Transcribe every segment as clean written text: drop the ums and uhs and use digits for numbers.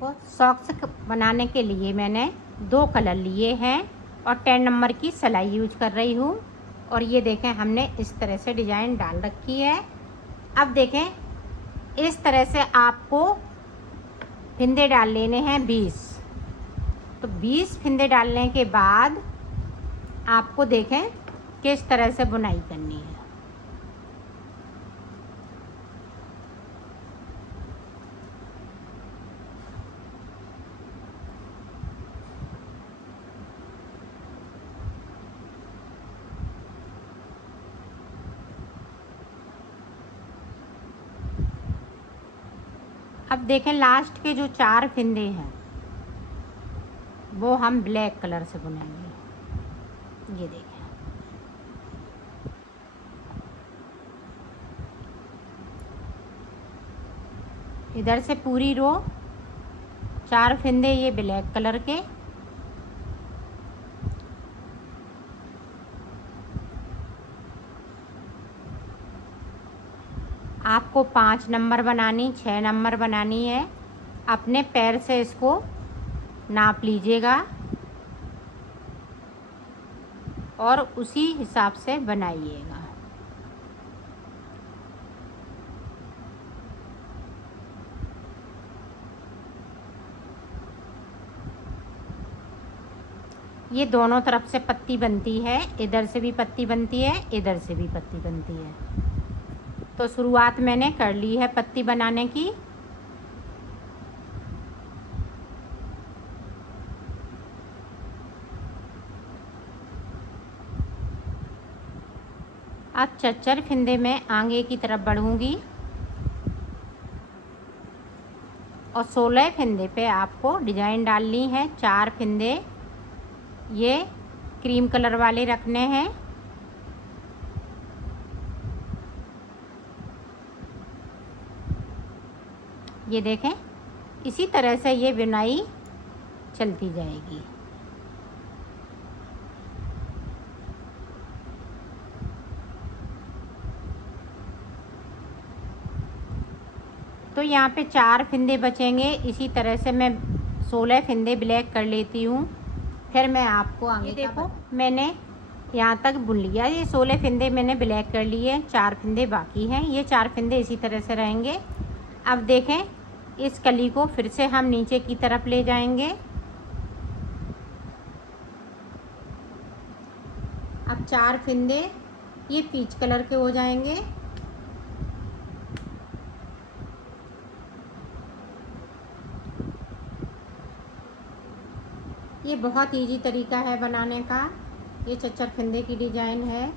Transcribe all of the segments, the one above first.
देखो सॉक्स बनाने के लिए मैंने 2 कलर लिए हैं और 10 नंबर की सिलाई यूज कर रही हूँ। और ये देखें हमने इस तरह से डिज़ाइन डाल रखी है। अब देखें इस तरह से आपको फिंदे डाल लेने हैं 20। तो 20 फिंदे डालने के बाद आपको देखें किस तरह से बुनाई करनी है। अब देखें लास्ट के जो 4 फिंदे हैं वो हम ब्लैक कलर से बुनेंगे। ये देखें इधर से पूरी रो 4 फिंदे ये ब्लैक कलर के, आपको 5 नंबर बनानी, 6 नंबर बनानी है। अपने पैर से इसको नाप लीजिएगा और उसी हिसाब से बनाइएगा। ये दोनों तरफ से पत्ती बनती है, इधर से भी पत्ती बनती है, इधर से भी पत्ती बनती है। तो शुरुआत मैंने कर ली है पत्ती बनाने की। अब चच्चर फिंदे में आगे की तरफ बढ़ूंगी और 16 फिंदे पे आपको डिजाइन डालनी है। 4 फिंदे ये क्रीम कलर वाले रखने हैं। ये देखें इसी तरह से ये बुनाई चलती जाएगी। तो यहाँ पे 4 फिंदे बचेंगे। इसी तरह से मैं 16 फिंदे ब्लैक कर लेती हूँ, फिर मैं आपको आगे देखो मैंने यहाँ तक बुन लिया। ये 16 फिंदे मैंने ब्लैक कर लिए, 4 फिंदे बाकी हैं। ये 4 फिंदे इसी तरह से रहेंगे। अब देखें इस कली को फिर से हम नीचे की तरफ ले जाएंगे। अब 4 फिंदे ये पीच कलर के हो जाएंगे। ये बहुत इजी तरीका है बनाने का। ये चच्चर फिंदे की डिजाइन है।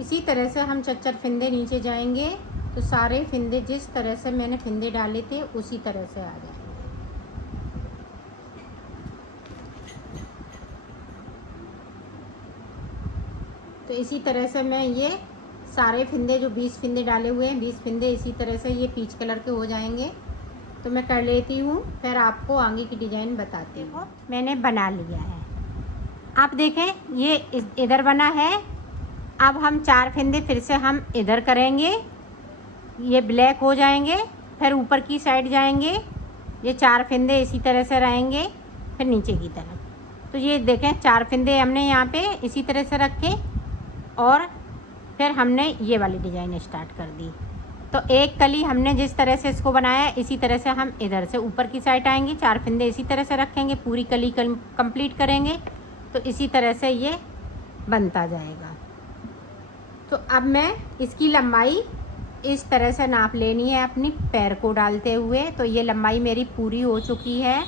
इसी तरह से हम चच्चर फिंदे नीचे जाएंगे तो सारे फिंदे जिस तरह से मैंने फिंदे डाले थे उसी तरह से आ जाएंगे। तो इसी तरह से मैं ये सारे फिंदे जो 20 फिंदे डाले हुए हैं 20 फिंदे इसी तरह से ये पीच कलर के हो जाएंगे। तो मैं कर लेती हूँ, फिर आपको आगे की डिजाइन बताती हूँ। मैंने बना लिया है। आप देखें ये इधर बना है। अब हम 4 फिंदे फिर से हम इधर करेंगे, ये ब्लैक हो जाएंगे। फिर ऊपर की साइड जाएंगे, ये 4 फिंदे इसी तरह से रहेंगे, फिर नीचे की तरफ। तो ये देखें 4 फिंदे हमने यहाँ पे इसी तरह से रखे और फिर हमने ये वाली डिज़ाइन स्टार्ट कर दी। तो एक कली हमने जिस तरह से इसको बनाया इसी तरह से हम इधर से ऊपर की साइड आएंगे, 4 फिंदे इसी तरह से रखेंगे, पूरी कली कंप्लीट करेंगे। तो इसी तरह से ये बनता जाएगा। तो अब मैं इसकी लंबाई इस तरह से नाप लेनी है अपनी पैर को डालते हुए। तो ये लंबाई मेरी पूरी हो चुकी है।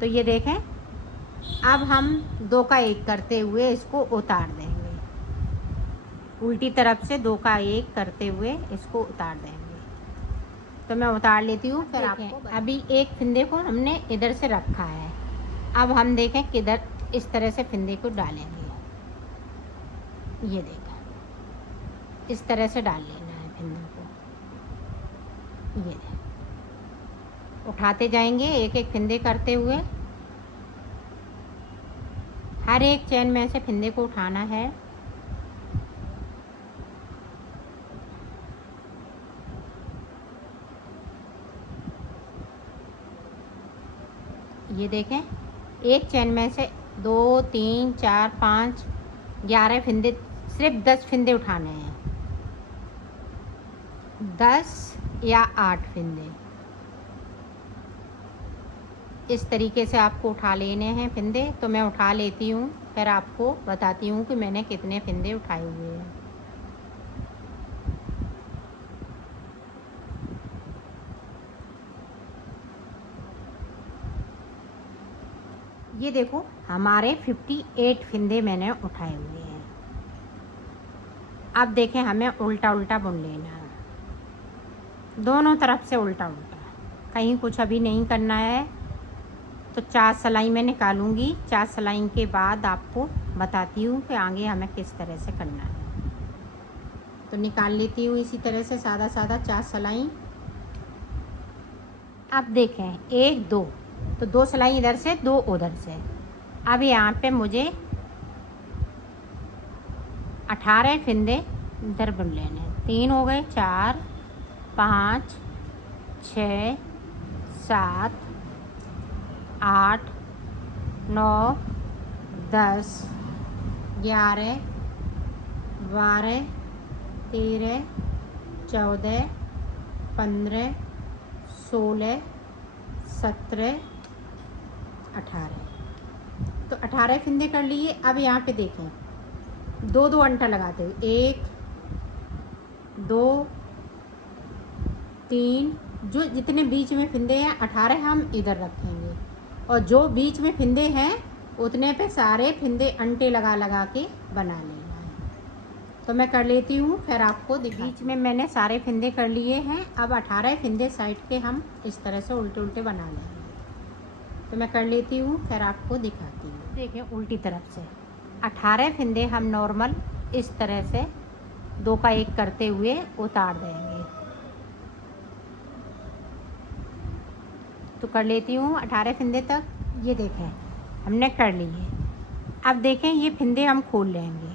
तो ये देखें अब हम 2 का 1 करते हुए इसको उतार देंगे। उल्टी तरफ से 2 का 1 करते हुए इसको उतार देंगे। तो मैं उतार लेती हूँ, फिर आपको अभी एक फिंदे को हमने इधर से रखा है। अब हम देखें किधर इस तरह से फिंदे को डालेंगे। ये देखें इस तरह से डाल लेना है फिंदे को। ये उठाते जाएंगे एक एक फिंदे करते हुए। हर एक चैन में से फिंदे को उठाना है। ये देखें, एक चैन में से 2 3 4 5 11 फिंदे, सिर्फ 10 फिंदे उठाने हैं, 10 या 8 फिंदे इस तरीके से आपको उठा लेने हैं फिंदे। तो मैं उठा लेती हूँ, फिर आपको बताती हूँ कि मैंने कितने फिंदे उठाए हुए हैं। ये देखो, हमारे 58 फिंदे मैंने उठाए हुए हैं। अब देखें, हमें उल्टा उल्टा बुन लेना है, दोनों तरफ से उल्टा उल्टा, कहीं कुछ अभी नहीं करना है। तो 4 सिलाई मैं निकालूंगी, 4 सिलाई के बाद आपको बताती हूँ कि आगे हमें किस तरह से करना है। तो निकाल लेती हूँ इसी तरह से सादा सादा 4 सिलाई। अब देखें, 1 2, तो 2 सिलाई इधर से 2 उधर से। अब यहाँ पे मुझे 18 फिंदे इधर बुन लेने हैं। 3 हो गए, 4 5 6 7 8 9 10 11 12 13 14 15 16 17 18। तो 18 फिंदे कर लिए। अब यहाँ पे देखें, 2 2 अंटा लगाते हुए 1 2 3, जो जितने बीच में फिंदे हैं 18 हम इधर रखेंगे, और जो बीच में फिंदे हैं उतने पे सारे फिंदे अंटे लगा लगा के बना लेना है। तो मैं कर लेती हूँ, फिर आपको बीच में मैंने सारे फिंदे कर लिए हैं। अब 18 फिंदे साइड के हम इस तरह से उल्टे उल्टे बना लेंगे। तो मैं कर लेती हूँ, फिर आपको दिखाती हूँ। देखें, उल्टी तरफ से 18 फिंदे हम नॉर्मल इस तरह से 2 का 1 करते हुए उतार देंगे। तो कर लेती हूँ 18 फिंदे तक। ये देखें, हमने कर लिए। अब देखें, ये फिंदे हम खोल लेंगे।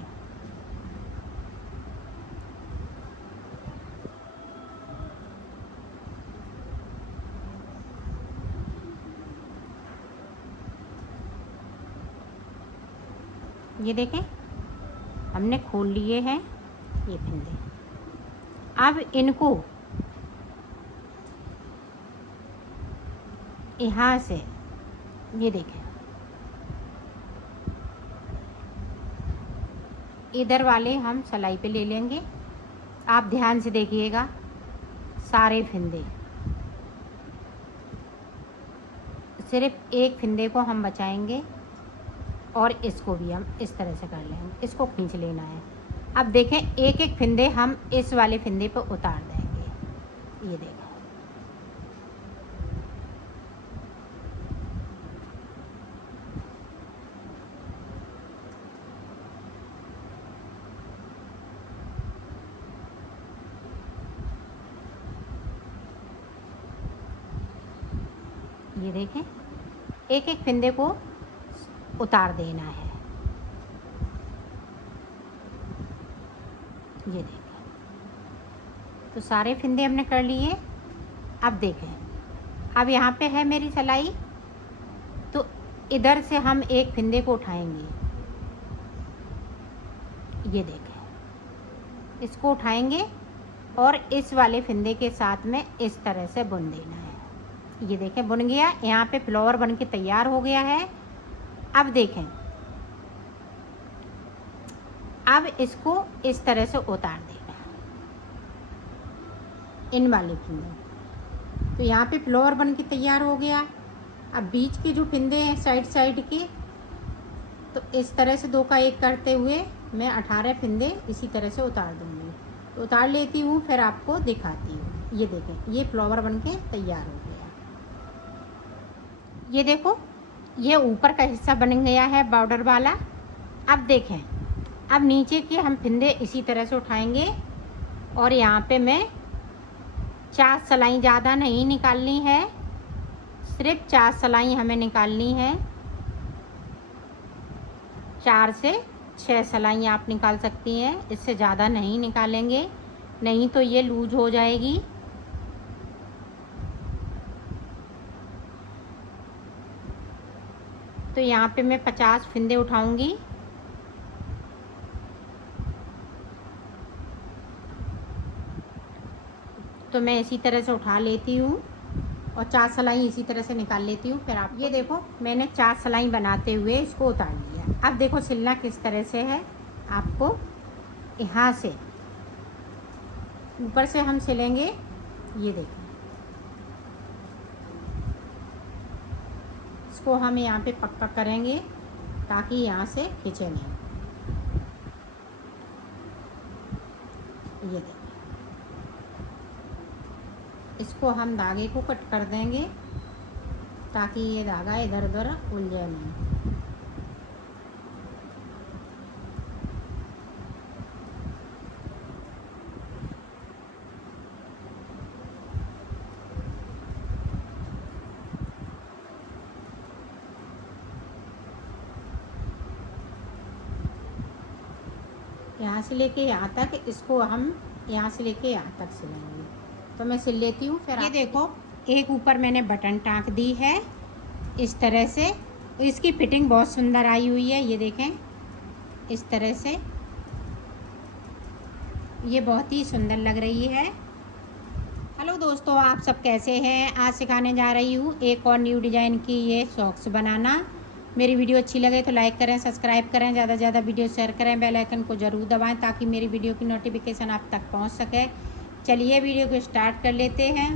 ये देखें, हमने खोल लिए हैं ये फिंदे। अब इनको यहाँ से, ये देखें, इधर वाले हम सिलाई पे ले लेंगे। आप ध्यान से देखिएगा, सारे फिंदे, सिर्फ एक फिंदे को हम बचाएंगे और इसको भी हम इस तरह से कर लेंगे, इसको खींच लेना है। अब देखें, एक एक फिंदे हम इस वाले फिंदे पर उतार देंगे। ये देखें, ये देखें, एक एक फिंदे को उतार देना है। ये देखें, तो सारे फिंदे हमने कर लिए। अब देखें, अब यहाँ पे है मेरी सिलाई, तो इधर से हम एक फिंदे को उठाएंगे। ये देखें, इसको उठाएंगे और इस वाले फिंदे के साथ में इस तरह से बुन देना है। ये देखें, बुन गया। यहाँ पे फ्लावर बन के तैयार हो गया है। अब देखें, अब इसको इस तरह से उतार देना है, इन वाले फिंदे। तो यहाँ पे फ्लावर बन के तैयार हो गया। अब बीच के जो फिंदे हैं साइड साइड के, तो इस तरह से 2 का 1 करते हुए मैं 18 फिंदे इसी तरह से उतार दूँगी। तो उतार लेती हूँ, फिर आपको दिखाती हूँ। ये देखें, ये फ्लावर बन के तैयार हो गया। ये देखो, ये ऊपर का हिस्सा बन गया है बॉर्डर वाला। अब देखें, अब नीचे के हम फिंदे इसी तरह से उठाएंगे और यहाँ पे मैं 4 सिलाई, ज़्यादा नहीं निकालनी है, सिर्फ 4 सिलाई हमें निकालनी है। 4 से 6 सिलाई आप निकाल सकती हैं, इससे ज़्यादा नहीं निकालेंगे, नहीं तो ये लूज हो जाएगी। तो यहाँ पे मैं 50 फंदे उठाऊंगी। तो मैं इसी तरह से उठा लेती हूँ और 4 सिलाई इसी तरह से निकाल लेती हूँ। फिर आप ये देखो मैंने 4 सिलाई बनाते हुए इसको उतार लिया। अब देखो सिलना किस तरह से है। आपको यहाँ से ऊपर से हम सिलेंगे, ये देखो इसको हम यहाँ पे पक्का करेंगे ताकि यहाँ से खींचे नहीं। ये देखो इसको हम धागे को कट कर देंगे ताकि ये धागा इधर उधर उलझे नहीं। यहाँ से लेके यहाँ तक, इसको हम यहाँ से लेके यहाँ तक सिलेंगे। तो मैं सिल लेती हूँ। फिर ये देखो एक ऊपर मैंने बटन टाँक दी है इस तरह से। इसकी फिटिंग बहुत सुंदर आई हुई है, ये देखें इस तरह से, ये बहुत ही सुंदर लग रही है। हेलो दोस्तों, आप सब कैसे हैं। आज सिखाने जा रही हूँ एक और न्यू डिज़ाइन की ये सॉक्स बनाना। मेरी वीडियो अच्छी लगे तो लाइक करें, सब्सक्राइब करें, ज़्यादा से ज़्यादा वीडियो शेयर करें, बेल आइकन को ज़रूर दबाएं ताकि मेरी वीडियो की नोटिफिकेशन आप तक पहुंच सके। चलिए वीडियो को स्टार्ट कर लेते हैं।